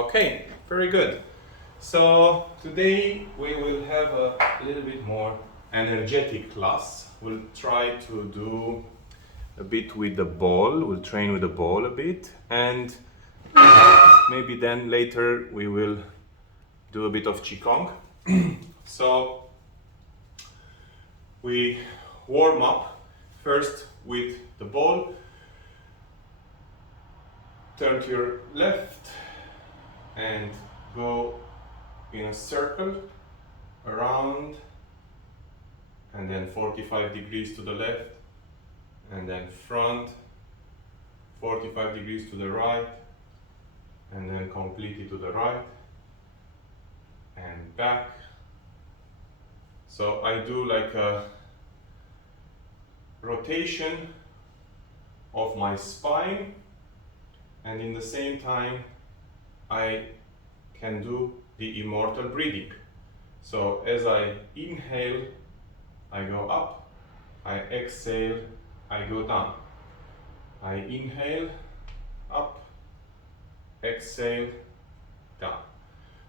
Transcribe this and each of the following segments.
Okay, very good. So today we will have a little bit more energetic class. We'll try to do a bit with the ball. We'll train with the ball a bit, and maybe then later we will do a bit of qigong. So we warm up first with the ball. Turn to your left and go in a circle around, and then 45 degrees to the left, and then front, 45 degrees to the right, and then completely to the right and back. So I do like a rotation of my spine, and in the same time I can do the immortal breathing. So as I inhale, I go up, I exhale, I go down. I inhale, up, exhale, down.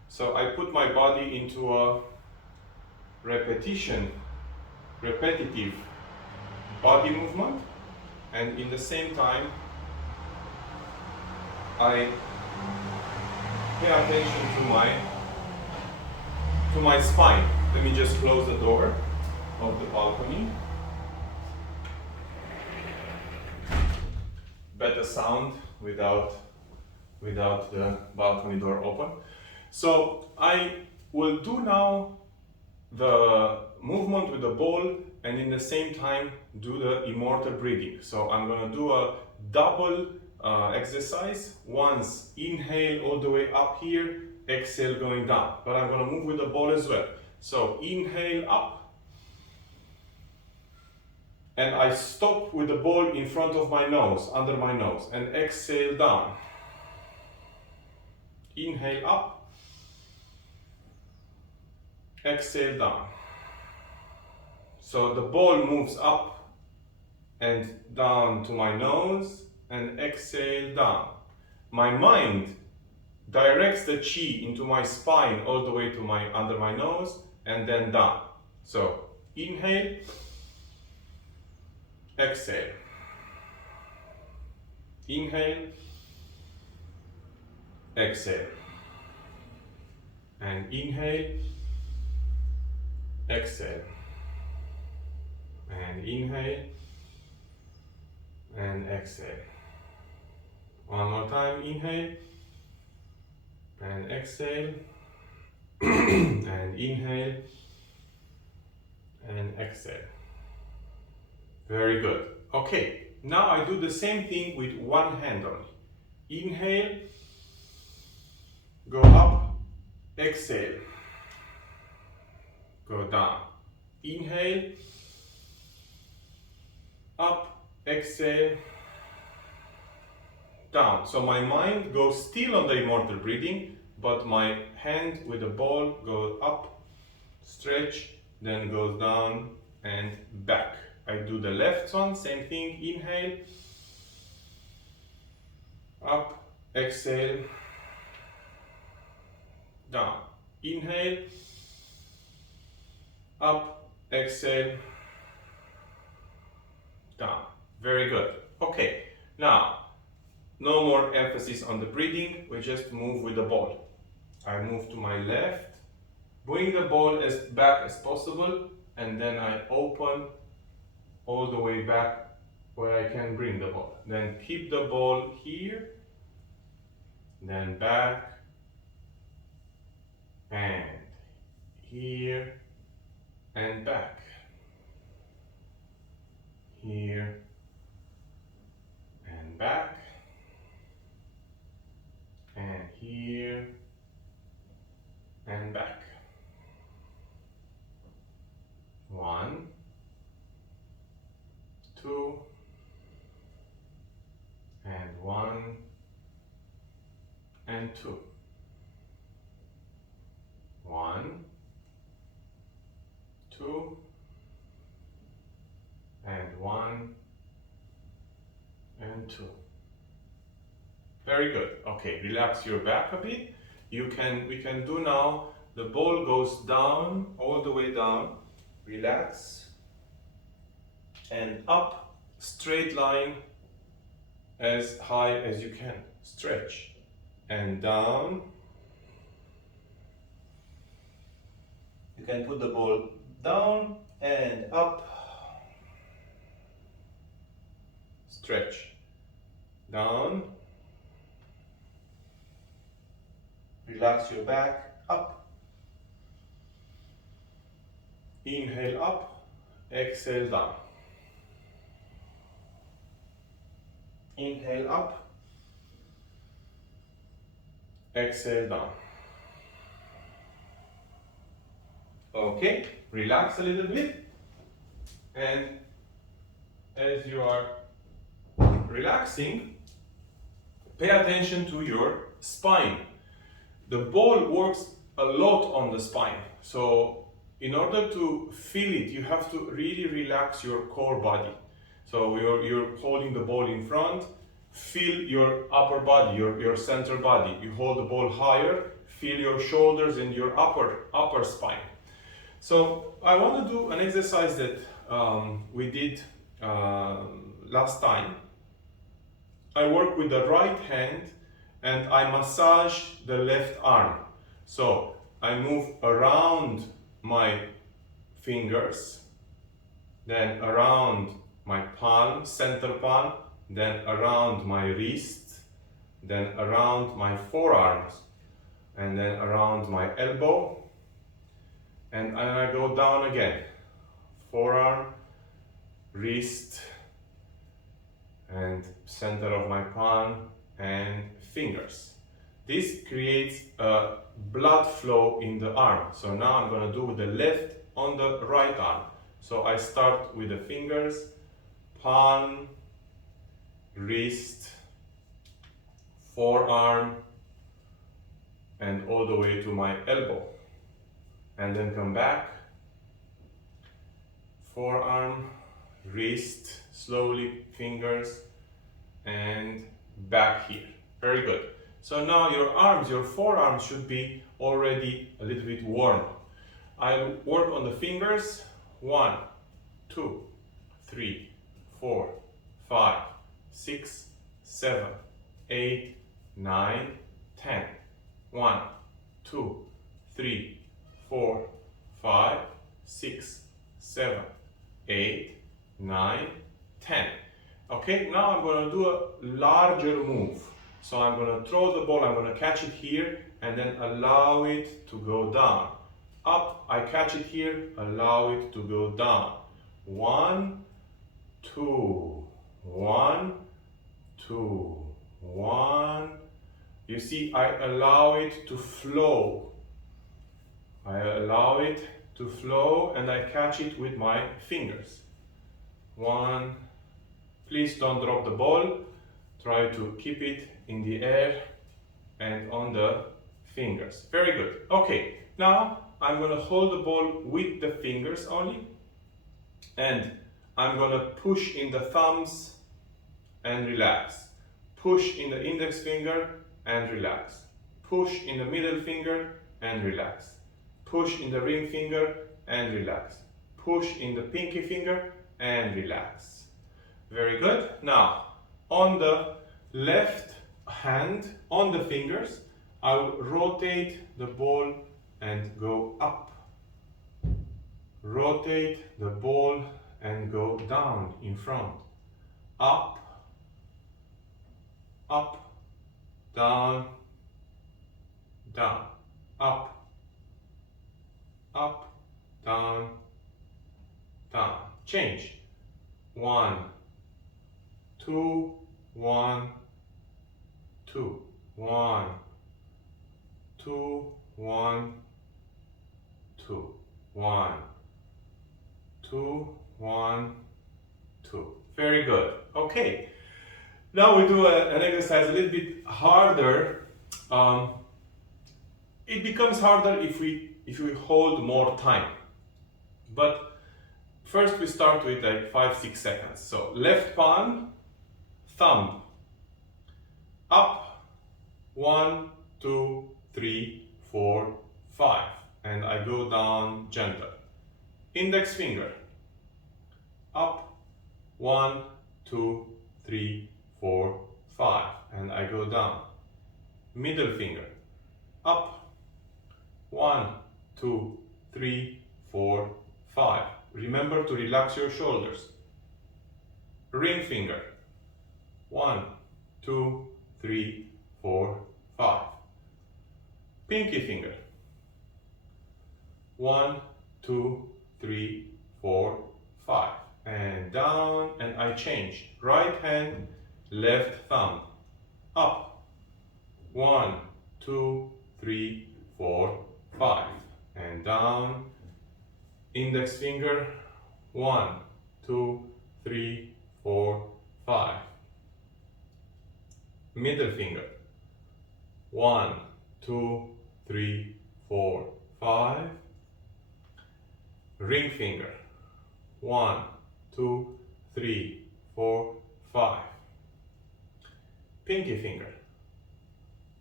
So I put my body into a repetitive body movement, and in the same time I pay attention to my spine. Let me just close the door of the balcony. Better sound without the balcony door open. So I will do now the movement with the ball, and in the same time do the immortal breathing. So I'm going to do a double exercise. Once inhale all the way up here, exhale going down, but I'm going to move with the ball as well. So inhale up, and I stop with the ball in front of my nose, under my nose, and exhale down. Inhale up, exhale down. So the ball moves up and down to my nose, and exhale down. My mind directs the chi into my spine all the way to under my nose, and then down. So inhale, exhale, inhale, exhale, and inhale, exhale, and inhale, and exhale. One more time, inhale, and exhale, and inhale, and exhale. Very good. Okay, now I do the same thing with one hand only. Inhale, go up, exhale, go down. Inhale, up, exhale, down. So my mind goes still on the immortal breathing, but my hand with the ball goes up, stretch, then goes down and back. I do the left one, same thing. Inhale, up, exhale, down. Inhale, up, exhale, down. Very good. Okay, now no more emphasis on the breathing, we just move with the ball. I move to my left, bring the ball as back as possible, and then I open all the way back where I can bring the ball. Then keep the ball here, then back, and here, and back, here, and back, and here, and back. 1, 2, and 1, and 2. 1, 2, and 1, and 2. Very good. Okay, relax your back a bit. we can do now, the ball goes down, all the way down, relax, and up, straight line, as high as you can, stretch, and down. You can put the ball down and up, stretch, down, relax your back, up, inhale up, exhale down, inhale up, exhale down. Okay, relax a little bit, and as you are relaxing, pay attention to your spine. The ball works a lot on the spine, so in order to feel it, you have to really relax your core body. So you're holding the ball in front, feel your upper body, your center body. You hold the ball higher, feel your shoulders and your upper spine. So I want to do an exercise that we did last time. I work with the right hand and I massage the left arm. So I move around my fingers, then around my palm, center palm, then around my wrist, then around my forearms, and then around my elbow, and I go down again. Forearm, wrist, and center of my palm, and fingers. This creates a blood flow in the arm. So now I'm going to do the left on the right arm. So I start with the fingers, palm, wrist, forearm, and all the way to my elbow. And then come back, forearm, wrist, slowly, fingers, and back here. Very good. So now your arms, your forearms should be already a little bit warm. I work on the fingers. 1, 2, 3, 4, 5, 6, 7, 8, 9, 10. 1, 2, 3, 4, 5, 6, 7, 8, 9, 10. Okay, now I'm going to do a larger move. So I'm going to throw the ball, I'm going to catch it here and then allow it to go down. Up, I catch it here, allow it to go down. 1, 2, 1, 2, 1. You see, I allow it to flow. I allow it to flow and I catch it with my fingers. 1. Please don't drop the ball. Try to keep it in the air and on the fingers. Very good. Okay, now I'm going to hold the ball with the fingers only. And I'm going to push in the thumbs and relax. Push in the index finger and relax. Push in the middle finger and relax. Push in the ring finger and relax. Push in the pinky finger and relax. Very good. Now, on the left hand, on the fingers, I will rotate the ball and go up. Rotate the ball and go down in front. Up, up, down, down, up, up, down, down. Change. 1, 2, 1, 2, 1, 2, 1, 2, 1, 2, 1, 2. Very good. Okay. Now we do an exercise a little bit harder. It becomes harder if we hold more time. But first we start with like 5-6 seconds. So left palm, thumb, up, 1, 2, 3, 4, 5. And I go down gentle. Index finger. Up. 1, 2, 3, 4, 5. And I go down. Middle finger. Up. 1, 2, 3, 4, 5. Remember to relax your shoulders. Ring finger. 1, 2, 3, 4, 5. Pinky finger. 1, 2, 3, 4, 5. And down, and I change. Right hand, left thumb. Up. 1, 2, 3, 4, 5. And down. Index finger. 1, 2, 3, 4, 5. Middle finger. 1, 2, 3, 4, 5. Ring finger. 1, 2, 3, 4, 5. Pinky finger.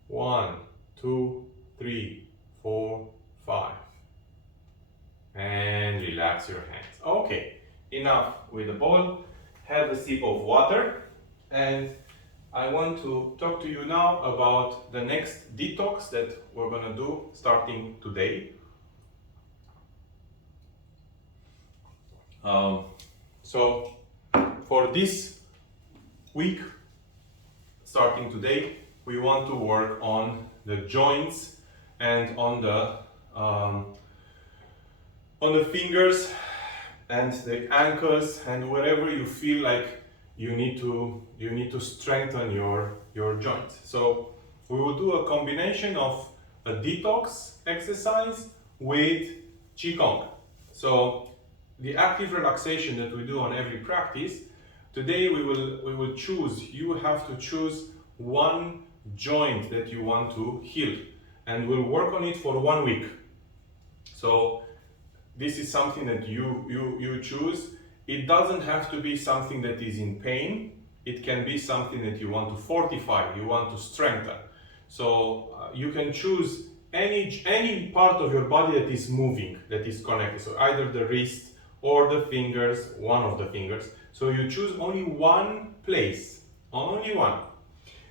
1, 2, 3, 4, 5. And relax your hands. Okay, enough with the ball. Have a sip of water, and I want to talk to you now about the next detox that we're gonna do starting today. So for this week, starting today, we want to work on the joints and on the fingers and the ankles, and wherever you feel like you need to strengthen your joints. So we will do a combination of a detox exercise with qigong. So the active relaxation that we do on every practice, today we will choose. You have to choose one joint that you want to heal, and we'll work on it for 1 week. So this is something that you choose. It doesn't have to be something that is in pain. It can be something that you want to fortify, you want to strengthen. So you can choose any part of your body that is moving, that is connected. So either the wrist or the fingers, one of the fingers. So you choose only one place, only one.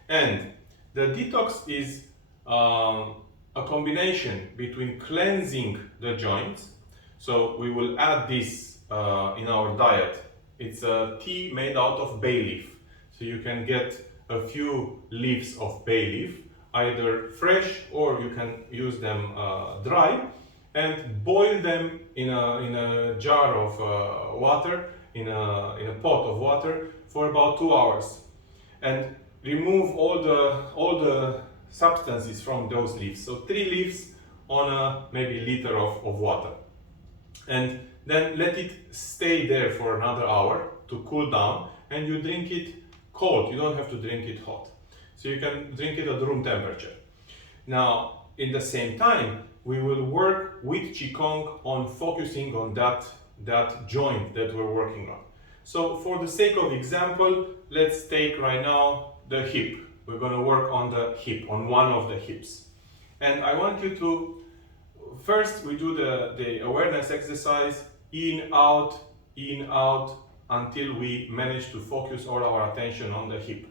And the detox is a combination between cleansing the joints. So we will add this in our diet. It's a tea made out of bay leaf. So you can get a few leaves of bay leaf, either fresh or you can use them dry, and boil them in a jar of water, in a pot of water for about 2 hours, and remove all the substances from those leaves. So 3 leaves on a maybe liter of water. And then let it stay there for another hour to cool down, and you drink it cold. You don't have to drink it hot. So you can drink it at room temperature. Now, in the same time, we will work with qigong on focusing on that joint that we're working on. So for the sake of example, let's take right now the hip. We're going to work on the hip, on one of the hips. And I want you to first, we do the awareness exercise, in, out, until we manage to focus all our attention on the hip.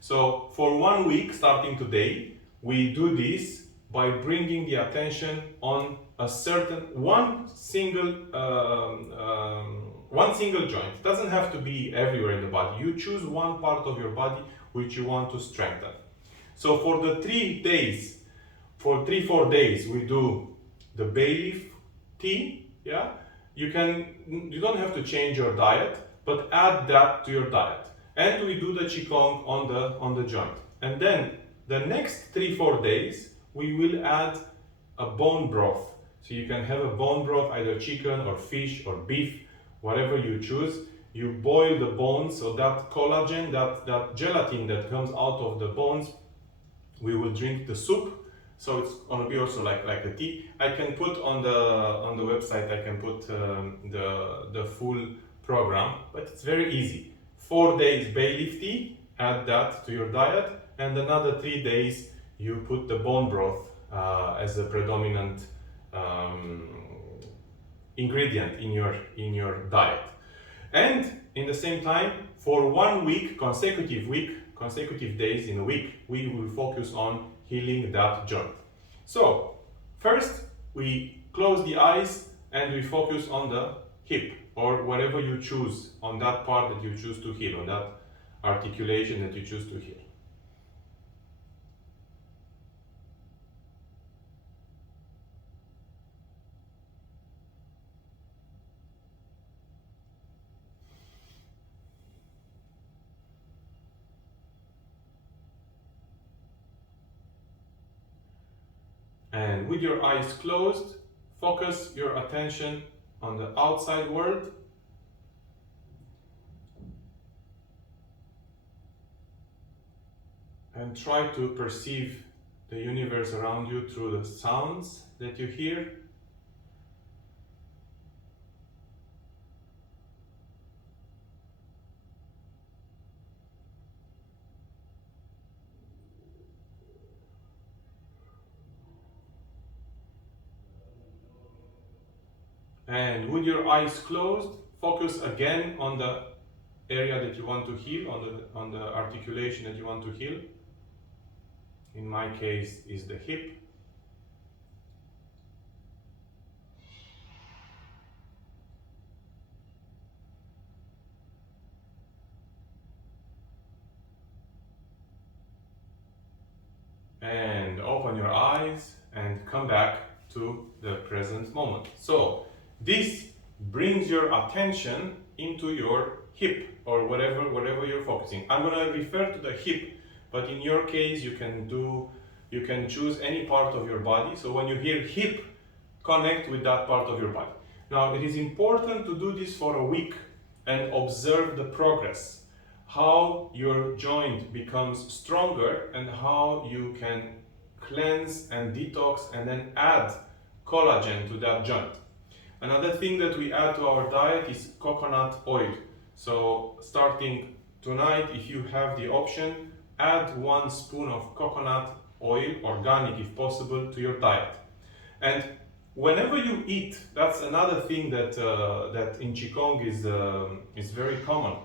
So for 1 week, starting today, we do this by bringing the attention on a certain, one single joint. It doesn't have to be everywhere in the body. You choose one part of your body which you want to strengthen. So for the 3 days, for 3-4 days, we do the bay leaf tea. Yeah, you don't have to change your diet, but add that to your diet. And we do the qigong on the joint. And then the next 3-4 days, we will add a bone broth. So you can have a bone broth, either chicken or fish or beef, whatever you choose. You boil the bones, so that collagen, that gelatin that comes out of the bones, we will drink the soup. So it's gonna be also like a tea. I can put on the website, I can put the full program, but it's very easy. 4 days bay leaf tea, add that to your diet, and another 3 days you put the bone broth as a predominant um, ingredient in your diet. And in the same time, for 1 week, consecutive days in a week, we will focus on healing that joint. So first we close the eyes and we focus on the hip, or whatever you choose, on that part that you choose to heal, on that articulation that you choose to heal. And with your eyes closed, focus your attention on the outside world. And try to perceive the universe around you through the sounds that you hear. And with your eyes closed, focus again on the area that you want to heal, on the articulation that you want to heal. In my case is the hip. And open your eyes and come back to the present moment. So this brings your attention into your hip, or whatever you're focusing. I'm going to refer to the hip, but in your case you can choose any part of your body. So when you hear hip, connect with that part of your body. Now it is important to do this for a week and observe the progress, how your joint becomes stronger and how you can cleanse and detox and then add collagen to that joint. Another thing that we add to our diet is coconut oil. So starting tonight, if you have the option, add 1 spoon of coconut oil, organic if possible, to your diet. And whenever you eat, that's another thing that that in Qigong is very common.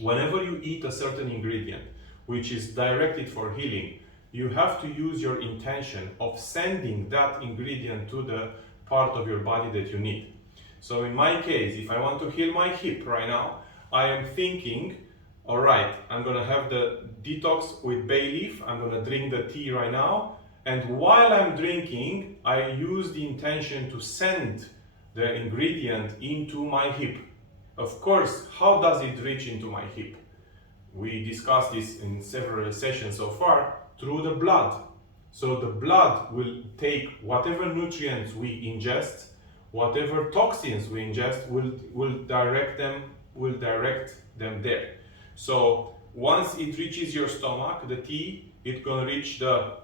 Whenever you eat a certain ingredient which is directed for healing, you have to use your intention of sending that ingredient to the part of your body that you need. So in my case, if I want to heal my hip right now, I am thinking, all right, I'm gonna have the detox with bay leaf, I'm gonna drink the tea right now, and while I'm drinking, I use the intention to send the ingredient into my hip. Of course, how does it reach into my hip? We discussed this in several sessions so far, through the blood. So the blood will take whatever nutrients we ingest, whatever toxins we ingest, will direct them there. So once it reaches your stomach, the tea, it's gonna reach the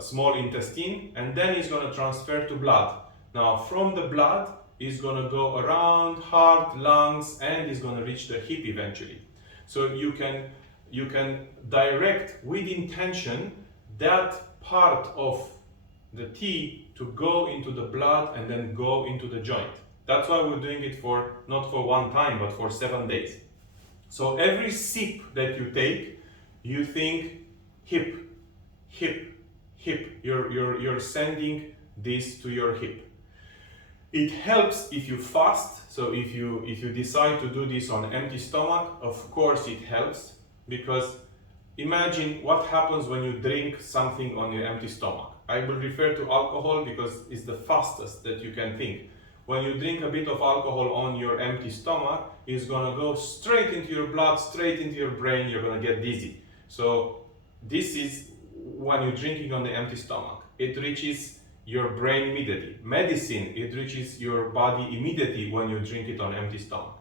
small intestine, and then it's gonna transfer to blood. Now from the blood, it's gonna go around heart, lungs, and it's gonna reach the hip eventually. So you can direct with intention that part of the tea to go into the blood and then go into the joint. That's why we're doing it for not for 1 time, but for 7 days. So every sip that you take, you think hip, hip, hip. You're sending this to your hip. It helps if you fast. So if you decide to do this on empty stomach, of course it helps, because imagine what happens when you drink something on your empty stomach. I will refer to alcohol because it's the fastest that you can think. When you drink a bit of alcohol on your empty stomach, it's gonna go straight into your blood, straight into your brain, you're gonna get dizzy. So this is when you're drinking on the empty stomach. It reaches your brain immediately. Medicine, it reaches your body immediately when you drink it on empty stomach.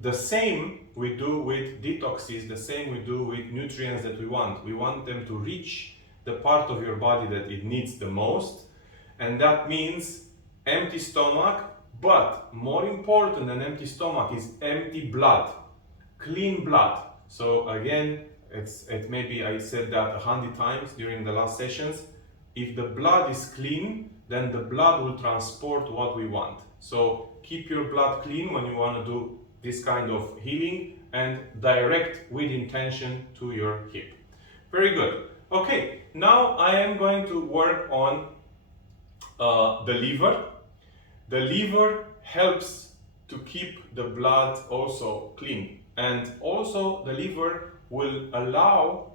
The same we do with detoxes, the same we do with nutrients that we want. We want them to reach the part of your body that it needs the most, and that means empty stomach, but more important than empty stomach is empty blood, clean blood. So again, maybe I said that 100 times during the last sessions, if the blood is clean, then the blood will transport what we want. So keep your blood clean when you want to do this kind of healing, and direct with intention to your hip. Very good. Okay, now I am going to work on the liver. The liver helps to keep the blood also clean, and also the liver will allow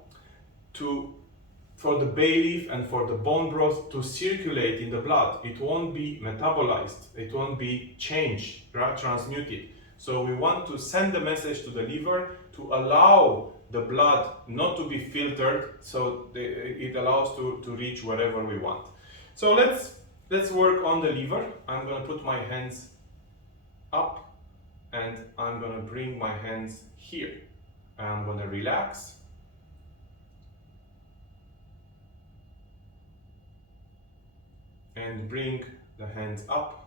for the bay leaf and for the bone broth to circulate in the blood. It won't be metabolized, it won't be changed, right? Transmuted. So we want to send the message to the liver to allow the blood not to be filtered, so it allows to reach wherever we want. So let's work on the liver. I'm going to put my hands up and I'm going to bring my hands here. I'm going to relax. And bring the hands up.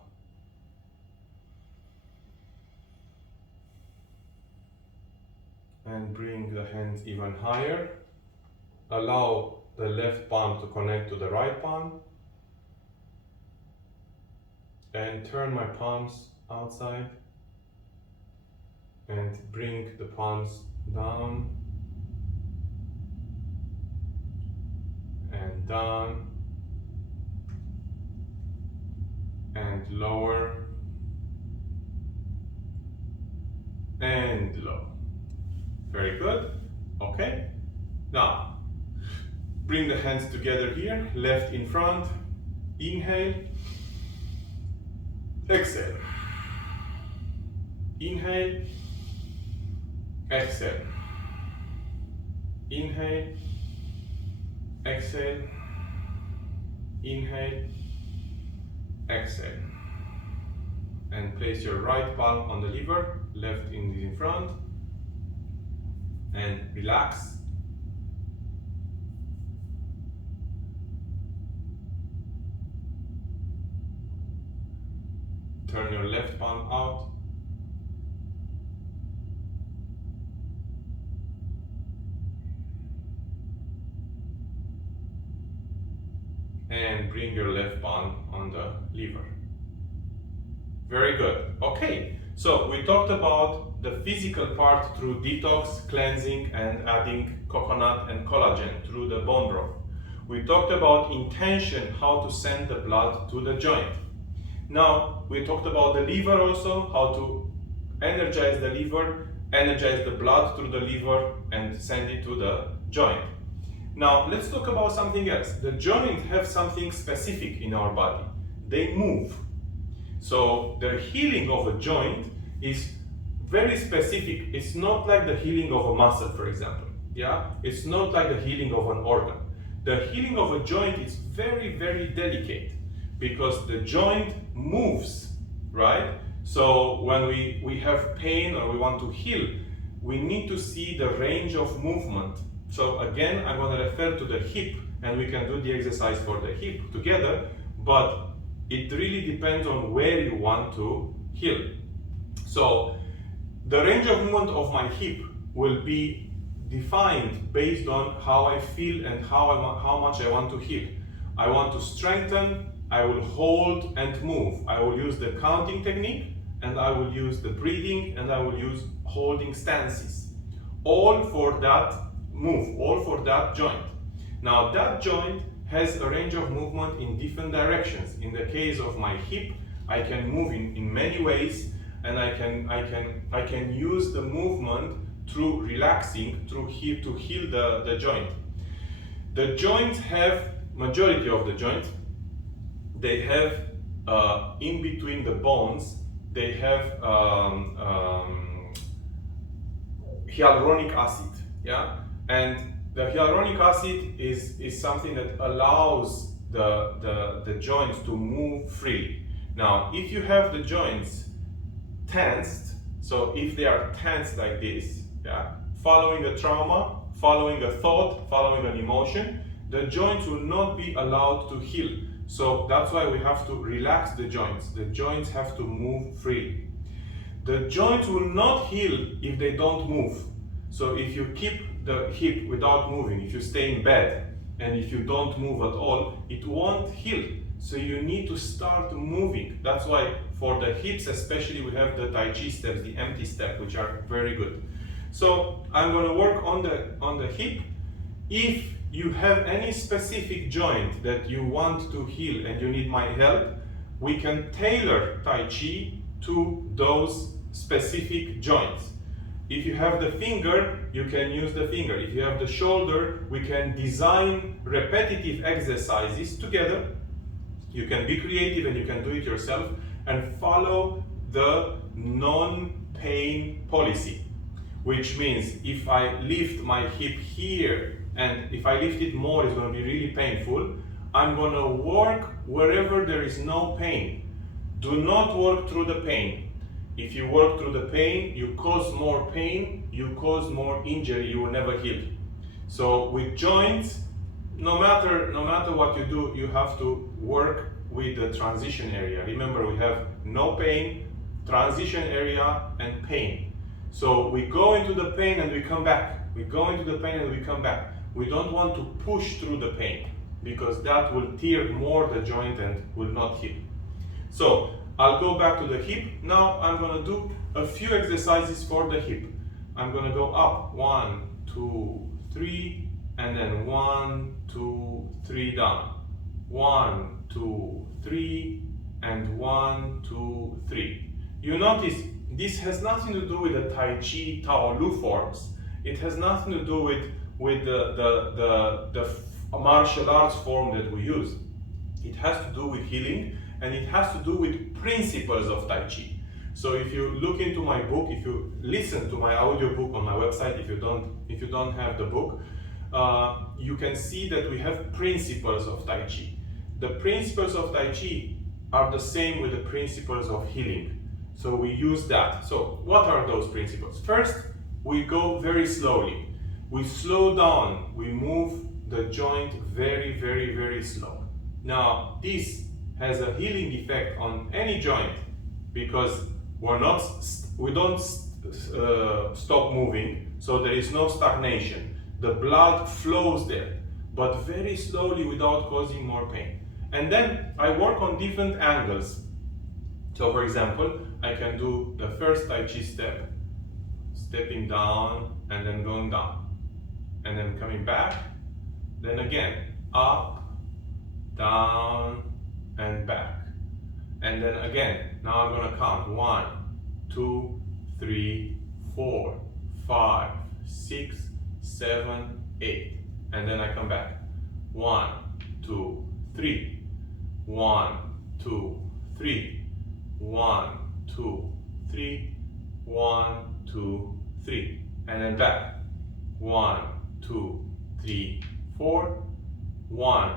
And bring the hands even higher. Allow the left palm to connect to the right palm. And turn my palms outside. And bring the palms down. And down. And lower. And low. Very good. Okay. Now, bring the hands together here, left in front. Inhale. Exhale. Inhale. Exhale. Inhale. Exhale. Inhale. Exhale. And place your right palm on the liver, left in front. And relax. Turn your left palm out. And bring your left palm on the liver. Very good. Okay, so we talked about the physical part through detox, cleansing, and adding coconut and collagen through the bone broth. We talked about intention, how to send the blood to the joint. Now, we talked about the liver also, how to energize the liver, energize the blood through the liver, and send it to the joint. Now, let's talk about something else. The joints have something specific in our body. They move. So the healing of a joint is very specific. It's not like the healing of a muscle, for example. Yeah, it's not like the healing of an organ. The healing of a joint is very, very delicate because the joint moves, right? So when we have pain or we want to heal, we need to see the range of movement. So again, I'm going to refer to the hip, and we can do the exercise for the hip together, but it really depends on where you want to heal. So the range of movement of my hip will be defined based on how I feel and how much I want to heal. I want to strengthen, I will hold and move. I will use the counting technique, and I will use the breathing, and I will use holding stances. All for that move, all for that joint. Now that joint has a range of movement in different directions. In the case of my hip, I can move in many ways, and I can use the movement through relaxing, through hip to heal the joint. The joints have, majority of the joints, they have in between the bones, they have hyaluronic acid, yeah? And the hyaluronic acid is something that allows the joints to move freely. Now, if you have the joints tensed, so if they are tensed like this, yeah, following a trauma, following a thought, following an emotion, the joints will not be allowed to heal. So that's why we have to relax the joints. The joints have to move freely. The joints will not heal if they don't move. So if you keep the hip without moving, if you stay in bed, and if you don't move at all, it won't heal. So you need to start moving. That's why for the hips especially we have the Tai Chi steps, the empty step, which are very good. So I'm going to work on the hip. If you have any specific joint that you want to heal and you need my help, we can tailor Tai Chi to those specific joints. If you have the finger, you can use the finger. If you have the shoulder, we can design repetitive exercises together. You can be creative and you can do it yourself and follow the non-pain policy, which means if I lift my hip here and if I lift it more, it's going to be really painful. I'm going to work wherever there is no pain. Do not work through the pain. If you work through the pain, you cause more pain, you cause more injury, you will never heal. So with joints, no matter what you do, you have to work with the transition area. Remember, we have no pain, transition area, and pain. So we go into the pain and we come back. We go into the pain and we come back. We don't want to push through the pain because that will tear more the joint and will not heal. So I'll go back to the hip. Now I'm going to do a few exercises for the hip. I'm going to go up 1, 2, 3, and then 1, 2, 3 down. 1, 2, 3, and 1, 2, 3. You notice this has nothing to do with the Tai Chi Tao Lu forms. It has nothing to do with the martial arts form that we use. It has to do with healing, and it has to do with principles of Tai Chi. So if you look into my book, if you listen to my audio book on my website, if you don't have the book, you can see that we have principles of Tai Chi. The principles of Tai Chi are the same with the principles of healing. So we use that. So what are those principles? First, we go very slowly. We slow down. We move the joint very, very, very slow. Now, this has a healing effect on any joint because we don't stop moving, so there is no stagnation. The blood flows there, but very slowly without causing more pain. And then I work on different angles. So for example, I can do the first Tai Chi step, stepping down and then going down, and then coming back, then again, up, down, and back. And then again, now I'm gonna count 1, 2, 3, 4, 5, 6, 7, 8. And then I come back. 1, 2, 3. 1, 2, 3. 1, 2, 3. 1, 2, 3. And then back. 1, 2, 3, 4. 1,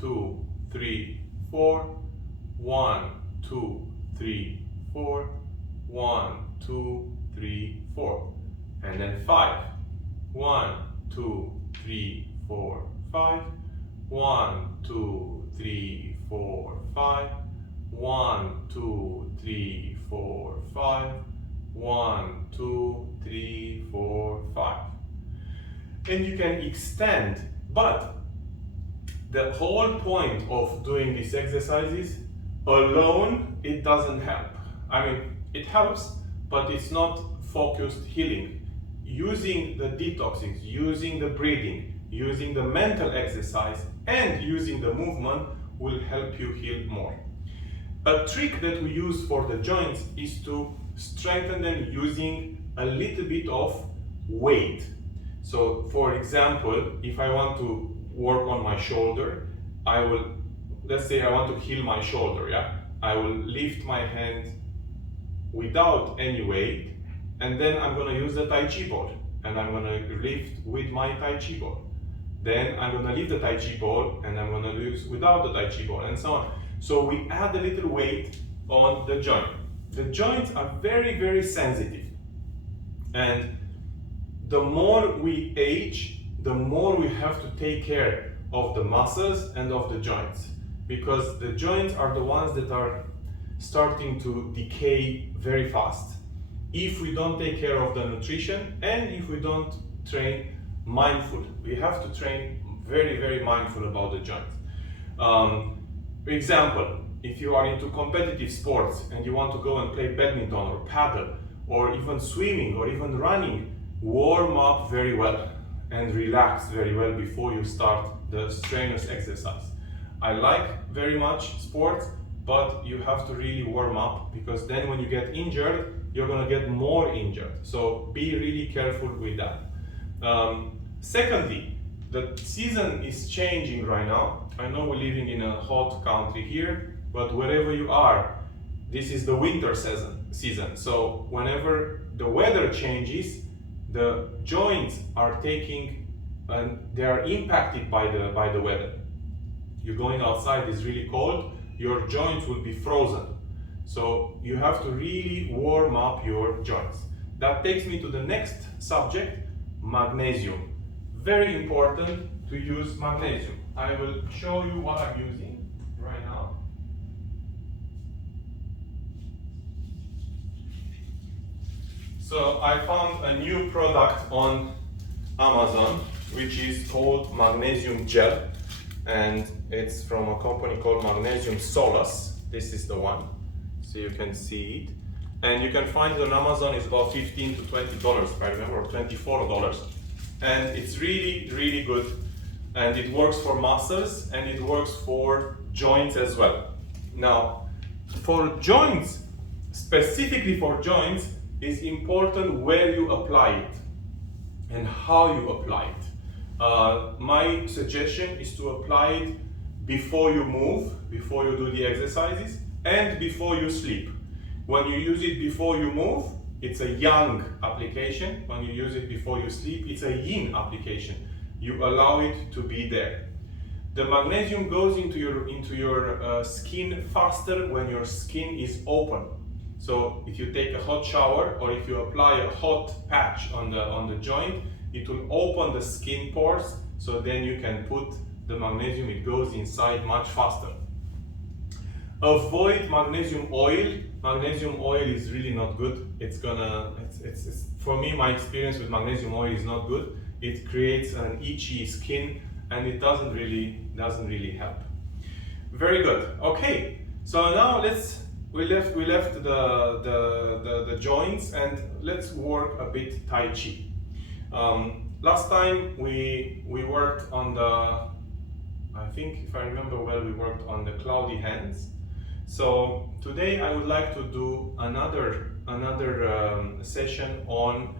2, 3, 4. 1, 2, 3, 4. 1, 2, 3, 4. And then 5. 1, 2, 3, 4, 5. 1, 2, 3, 4, 5. 1, 2, 3, 4, 5. 1, 2, 3, 4, 5. And you can extend, but the whole point of doing these exercises alone, it doesn't help. I mean, it helps, but it's not focused healing. Using the detoxing, using the breathing, using the mental exercise, and using the movement will help you heal more. A trick that we use for the joints is to strengthen them using a little bit of weight. So for example, if I want to work on my shoulder, let's say I want to heal my shoulder, yeah? I will lift my hand without any weight, and then I'm gonna use the Tai Chi ball, and I'm gonna lift with my Tai Chi ball. Then I'm gonna leave the Tai Chi ball, and I'm gonna use without the Tai Chi ball, and so on. So we add a little weight on the joint. The joints are very, very sensitive, and the more we age, the more we have to take care of the muscles and of the joints, because the joints are the ones that are starting to decay very fast if we don't take care of the nutrition and if we don't train mindful. We have to train very, very mindful about the joints. For example, if you are into competitive sports and you want to go and play badminton or paddle or even swimming or even running, warm up very well and relax very well before you start the strenuous exercise. I like very much sports, but you have to really warm up, because then when you get injured, you're gonna get more injured. So be really careful with that. Secondly, the season is changing right now. I know we're living in a hot country here, but wherever you are, this is the winter season. So whenever the weather changes, the joints are taking, and they are impacted by the weather. You're going outside, it's really cold, your joints will be frozen. So you have to really warm up your joints. That takes me to the next subject, magnesium. Very important to use magnesium. I will show you what I'm using right now. So I found a new product on Amazon, which is called magnesium gel, and it's from a company called Magnesium Solace. This is the one, so you can see it, and you can find it on Amazon. It's about $15 to $20 if I remember, or $24, and it's really, really good, and it works for muscles and it works for joints as well. Now, for joints, specifically for joints, it's important where you apply it and how you apply it. My suggestion is to apply it before you move, before you do the exercises, and before you sleep. When you use it before you move, it's a yang application. When you use it before you sleep, it's a yin application. You allow it to be there. The magnesium goes into your skin faster when your skin is open. So if you take a hot shower or if you apply a hot patch on the joint, it will open the skin pores, so then you can put the magnesium, it goes inside much faster. Avoid magnesium oil. Magnesium oil is really not good. It's for me, my experience with magnesium oil is not good. It creates an itchy skin and it doesn't really help. Very good. Okay, so now we left the joints, and let's work a bit Tai Chi. Last time we worked on I think if I remember well, we worked on the cloudy hands. So today I would like to do another session on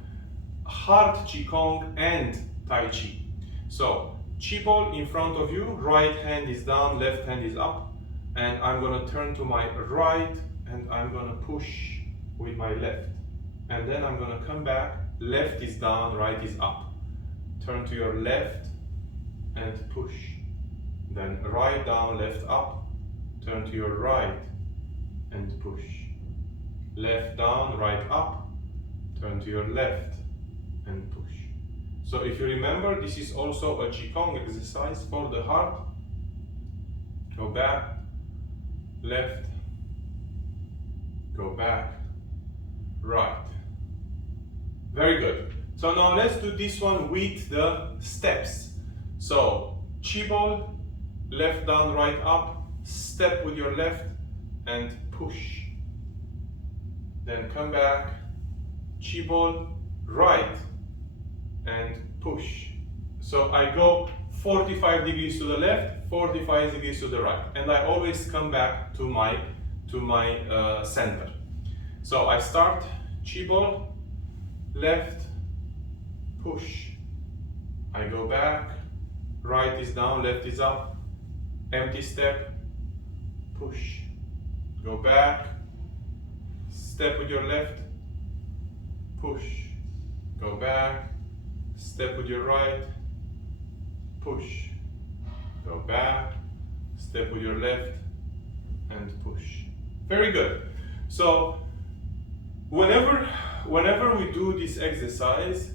hard Qigong and Tai Chi. So Qi ball in front of you, right hand is down, left hand is up, and I'm going to turn to my right and I'm going to push with my left, and then I'm going to come back, left is down, right is up. Turn to your left and push, then right down, left up, turn to your right and push, left down, right up, turn to your left and push. So if you remember, this is also a Qigong exercise for the heart. Go back, left, go back, right. Very good. So now let's do this one with the steps. So Qi ball, left down, right up, step with your left and push. Then come back, Qi ball, right and push. So I go 45 degrees to the left, 45 degrees to the right, and I always come back to my center. So I start Qi ball, left, push. I go back, right is down, left is up, empty step, push. Go back, step with your left, push. Go back, step with your right, push. Go back, step with your left and push. Very good. So whenever we do this exercise,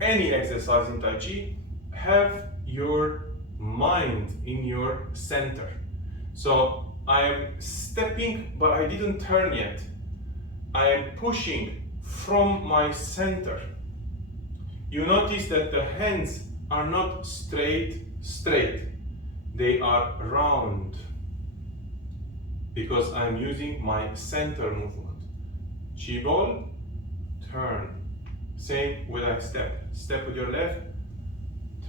any exercise in Tai Chi, have your mind in your center. So I am stepping, but I didn't turn yet. I am pushing from my center. You notice that the hands are not straight. They are round because I'm using my center movement. Chi ball, turn. Same with a step. Step with your left,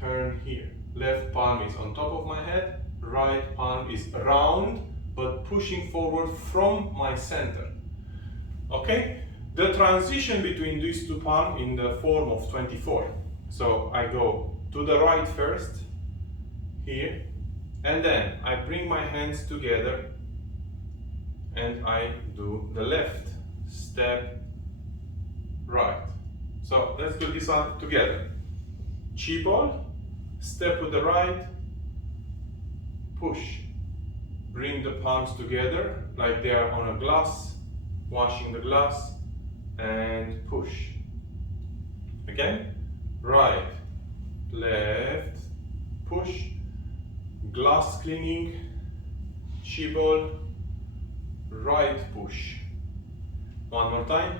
turn here. Left palm is on top of my head, right palm is round but pushing forward from my center. Okay? The transition between these two palms in the form of 24. So I go to the right first, here, and then I bring my hands together and I do the left, step, right. So let's do this one together. Chi ball, step with the right, push. Bring the palms together like they are on a glass, washing the glass, and push. Again, right, left, push, glass cleaning, chi ball, right push. One more time.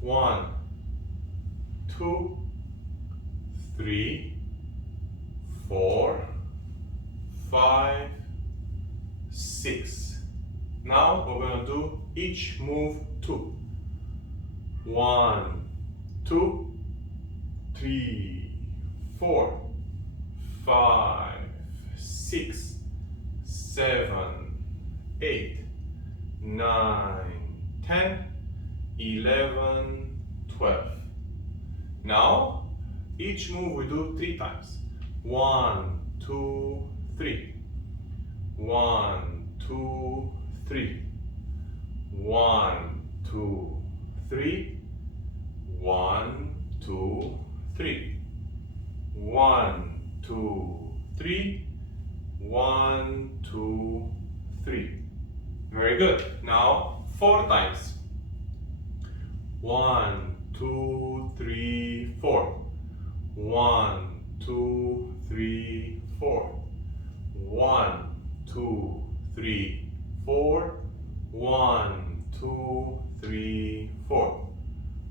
1, 2, 3, 4, 5, 6. Now we're going to do each move 2. 1, 2, 3, 4, 5, 6, 7, 8, 9, 10, 11, 12. Now each move we do 3 times. 1, 2, 3. 1, 2, 3. 1, 2, 3. 1, 2, 3. 1, 2, 3. 1, 2, 3. Very good. Now 4 times. 1, 2, 3, 4. 1, 2, 3, 4. 1, 2, 3, 4. 1, 2, 3, 4.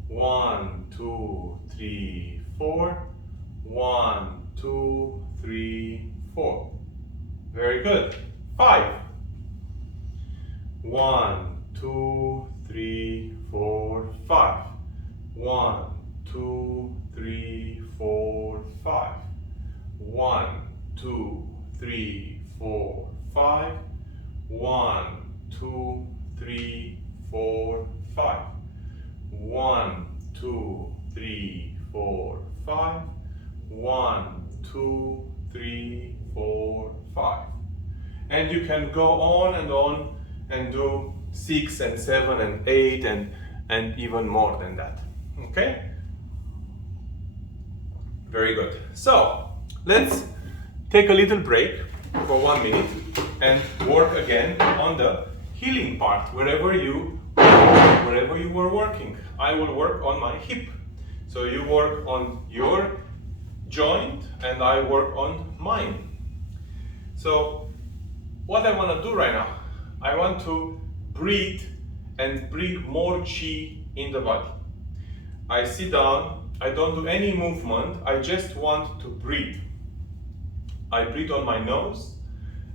1, 2, 3, 4. 1, 2, 3, 4. Very good. 5. 1, 2, 3, 4, 5. 1, 2, 3, 4, 5. 1, 2, 3, 4, 5. 1, 2, 3, 4, 5. 1, 2, 3, 4, 5. 1, 2, 3, 4, 5. And you can go on and do 6 and 7 and 8 and even more than that. Okay? Very good. So let's take a little break for 1 minute and work again on the healing part. Wherever you were working, I will work on my hip. So you work on your joint and I work on mine. So what I want to do right now, I want to breathe and bring more chi in the body. I sit down, I don't do any movement, I just want to breathe. I breathe on my nose,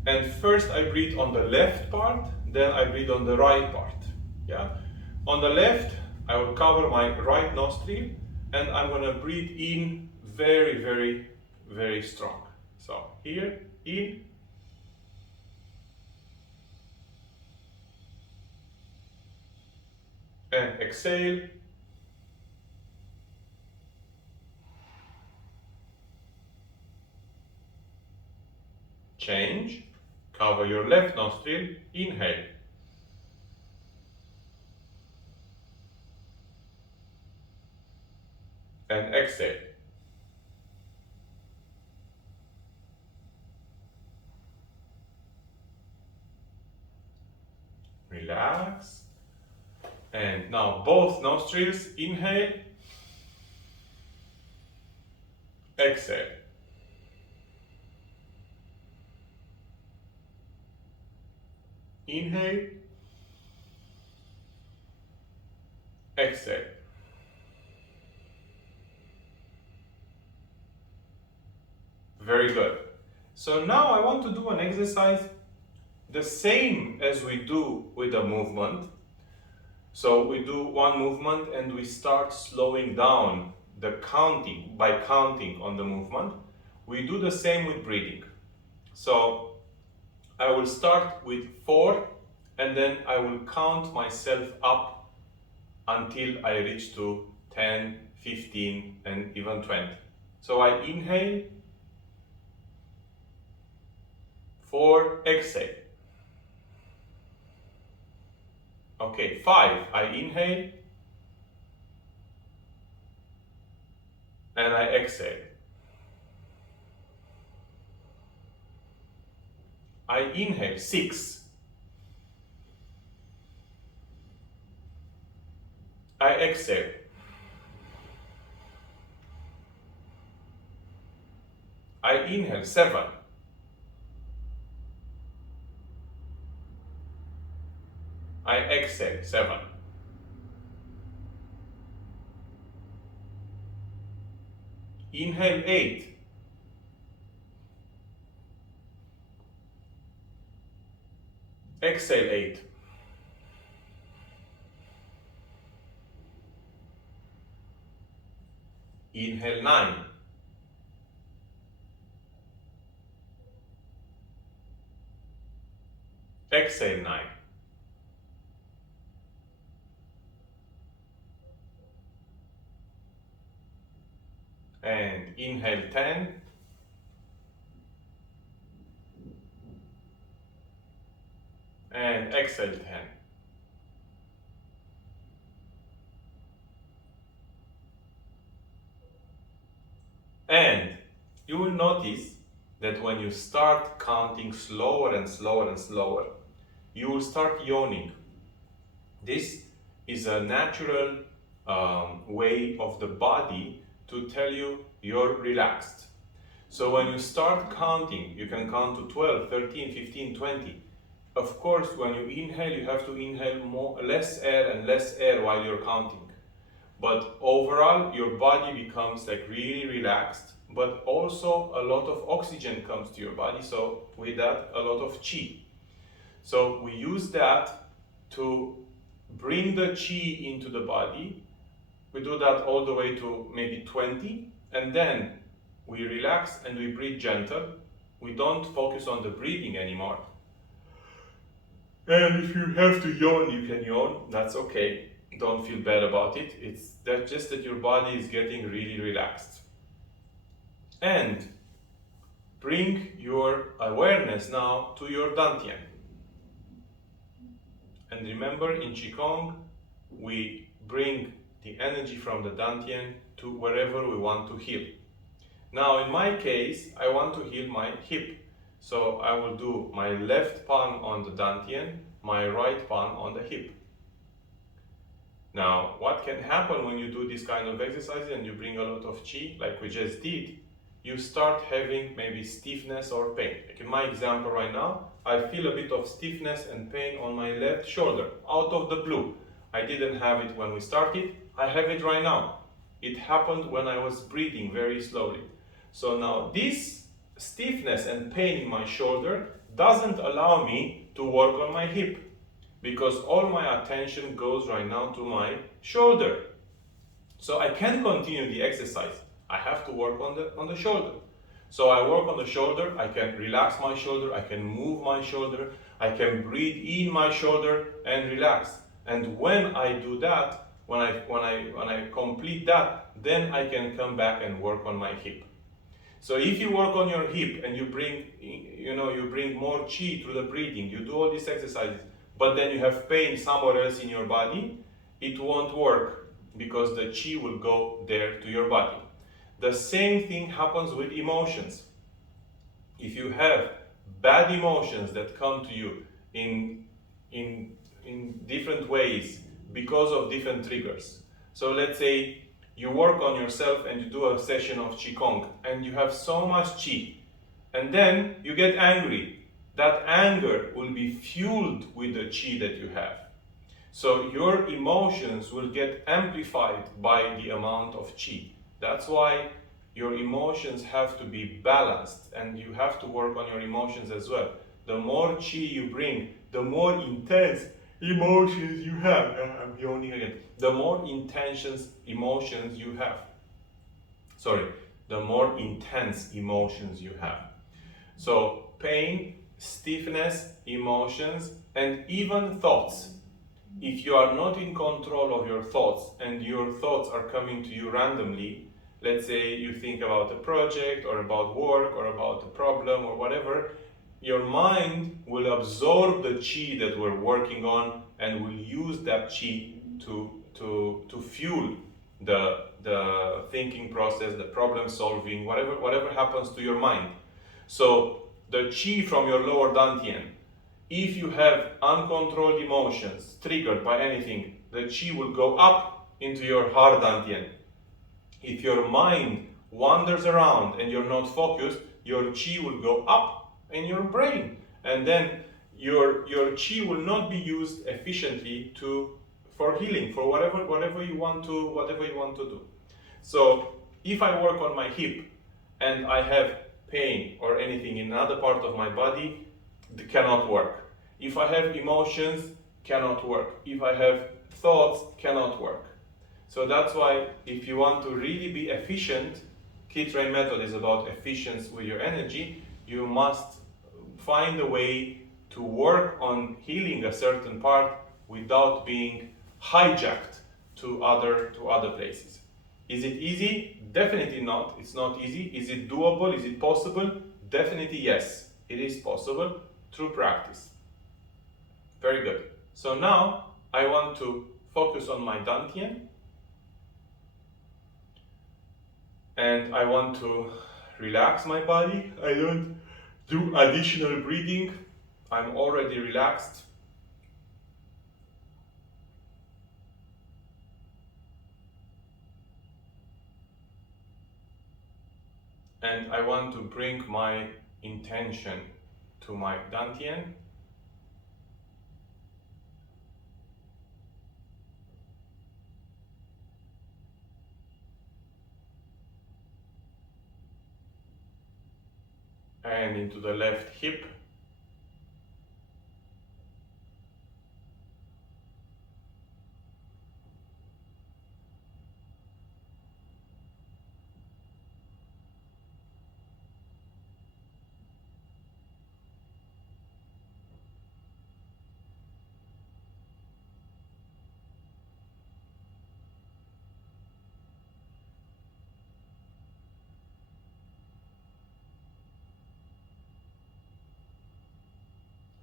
and first I breathe on the left part, then I breathe on the right part. Yeah? On the left, I will cover my right nostril, and I'm gonna breathe in very, very, very strong. So here, in, and exhale. Change, cover your left nostril, inhale. And exhale. Relax. And now both nostrils, inhale, exhale. Inhale, exhale. Very good. So now I want to do an exercise the same as we do with the movement. So we do one movement and we start slowing down the counting by counting on the movement. We do the same with breathing. So I will start with 4 and then I will count myself up until I reach to 10, 15 and even 20. So I inhale, 4, exhale. Okay, 5, I inhale and I exhale. I inhale, 6. I exhale. I inhale, 7. I exhale, 7. Inhale, 8. Exhale, 8. Inhale, 9. Exhale, 9. And inhale, 10. And exhale, 10. And you will notice that when you start counting slower and slower and slower, you will start yawning. This is a natural way of the body to tell you you're relaxed. So when you start counting, you can count to 12, 13, 15, 20. Of course, when you inhale, you have to inhale less air and less air while you're counting. But overall, your body becomes like really relaxed, but also a lot of oxygen comes to your body. So with that, a lot of chi. So we use that to bring the chi into the body. We do that all the way to maybe 20, and then we relax and we breathe gentle. We don't focus on the breathing anymore. And if you have to yawn, you can yawn. That's okay. Don't feel bad about it. It's just that your body is getting really relaxed. And bring your awareness now to your dantian. And remember, in Qigong, we bring the energy from the dantian to wherever we want to heal. Now, in my case, I want to heal my hip. So I will do my left palm on the dantian, my right palm on the hip. Now, what can happen when you do this kind of exercise and you bring a lot of chi, like we just did, you start having maybe stiffness or pain. Like in my example right now, I feel a bit of stiffness and pain on my left shoulder, out of the blue. I didn't have it when we started, I have it right now. It happened when I was breathing very slowly. So now this stiffness and pain in my shoulder doesn't allow me to work on my hip, because all my attention goes right now to my shoulder. So I can't continue the exercise. I have to work on the shoulder. So I work on the shoulder, I can relax my shoulder, I can move my shoulder, I can breathe in my shoulder and relax. And when I do that, when I complete that, then I can come back and work on my hip. So if you work on your hip and you bring more chi through the breathing, you do all these exercises, but then you have pain somewhere else in your body, it won't work, because the chi will go there to your body. The same thing happens with emotions. If you have bad emotions that come to you in different ways because of different triggers. So let's say you work on yourself and you do a session of Qigong and you have so much Qi, and then you get angry. That anger will be fueled with the Qi that you have. So your emotions will get amplified by the amount of Qi. That's why your emotions have to be balanced, and you have to work on your emotions as well. The more chi you bring, the more intense emotions you have. I'm yawning again. The more emotions you have. Sorry, the more intense emotions you have. So pain, stiffness, emotions, and even thoughts. If you are not in control of your thoughts and your thoughts are coming to you randomly, let's say you think about a project or about work or about a problem or whatever, your mind will absorb the chi that we're working on and will use that chi to fuel the thinking process, the problem solving, whatever happens to your mind. So the chi from your lower dantian, if you have uncontrolled emotions triggered by anything, the chi will go up into your heart dantian. If your mind wanders around and you're not focused, your chi will go up in your brain, and then your chi will not be used efficiently for healing, for whatever you want to do. So if I work on my hip and I have pain or anything in another part of my body, it cannot work. If I have emotions, cannot work. If I have thoughts, cannot work. So that's why if you want to really be efficient, kitrain method is about efficiency with your energy, you must find a way to work on healing a certain part without being hijacked to other places. Is it easy? Definitely not. It's not easy. Is it doable? Is it possible? Definitely yes. It is possible through practice. Very good. So now I want to focus on my dantian, and I want to relax my body. I don't do additional breathing. I'm already relaxed. And I want to bring my intention to my dantian. And into the left hip.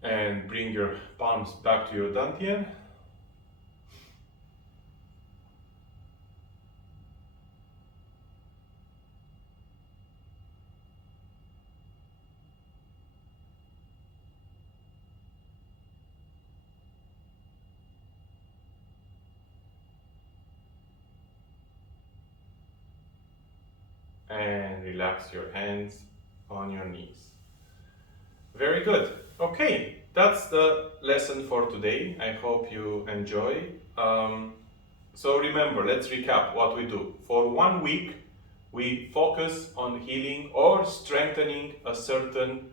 And bring your palms back to your dantian. And relax your hands on your knees. Very good. Okay, that's the lesson for today. I hope you enjoy. So remember, let's recap what we do. For 1 week, we focus on healing or strengthening a certain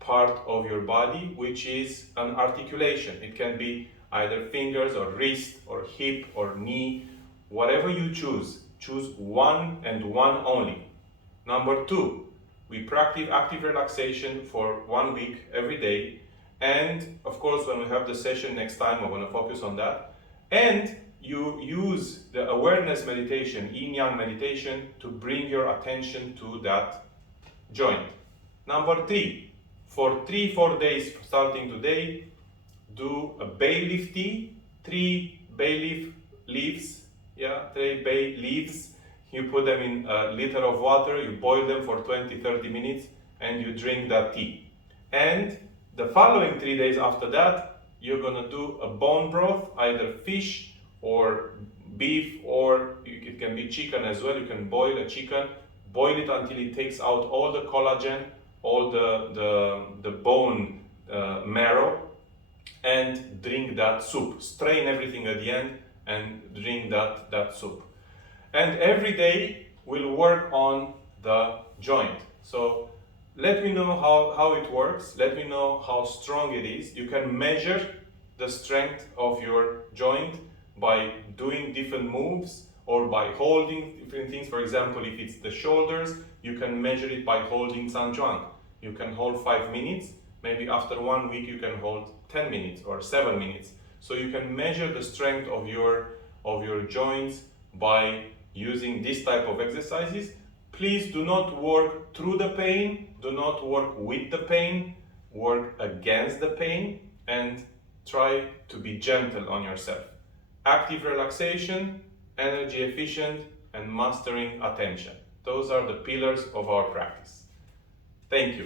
part of your body, which is an articulation. It can be either fingers or wrist or hip or knee, whatever you choose. Choose one and one only. Number 2, we practice active relaxation for 1 week every day. And of course, when we have the session next time, we're going to focus on that. And you use the awareness meditation, yin yang meditation, to bring your attention to that joint. Number 3, for 3-4 days starting today, do a bay leaf tea, 3 bay leaf leaves, 3 bay leaves. You put them in a liter of water, you boil them for 20-30 minutes, and you drink that tea. And the following 3 days after that, you're gonna do a bone broth, either fish or beef, or it can be chicken as well. You can boil a chicken, boil it until it takes out all the collagen, all the bone marrow, and drink that soup. Strain everything at the end and drink that soup. And every day we'll work on the joint. So let me know how it works. Let me know how strong it is. You can measure the strength of your joint by doing different moves or by holding different things. For example, if it's the shoulders, you can measure it by holding Sanjuan. You can hold 5 minutes. Maybe after 1 week you can hold 10 minutes or 7 minutes. So you can measure the strength of your joints by using this type of exercises. Please do not work through the pain, do not work with the pain, work against the pain, and try to be gentle on yourself. Active relaxation, energy efficient, and mastering attention. Those are the pillars of our practice. Thank you.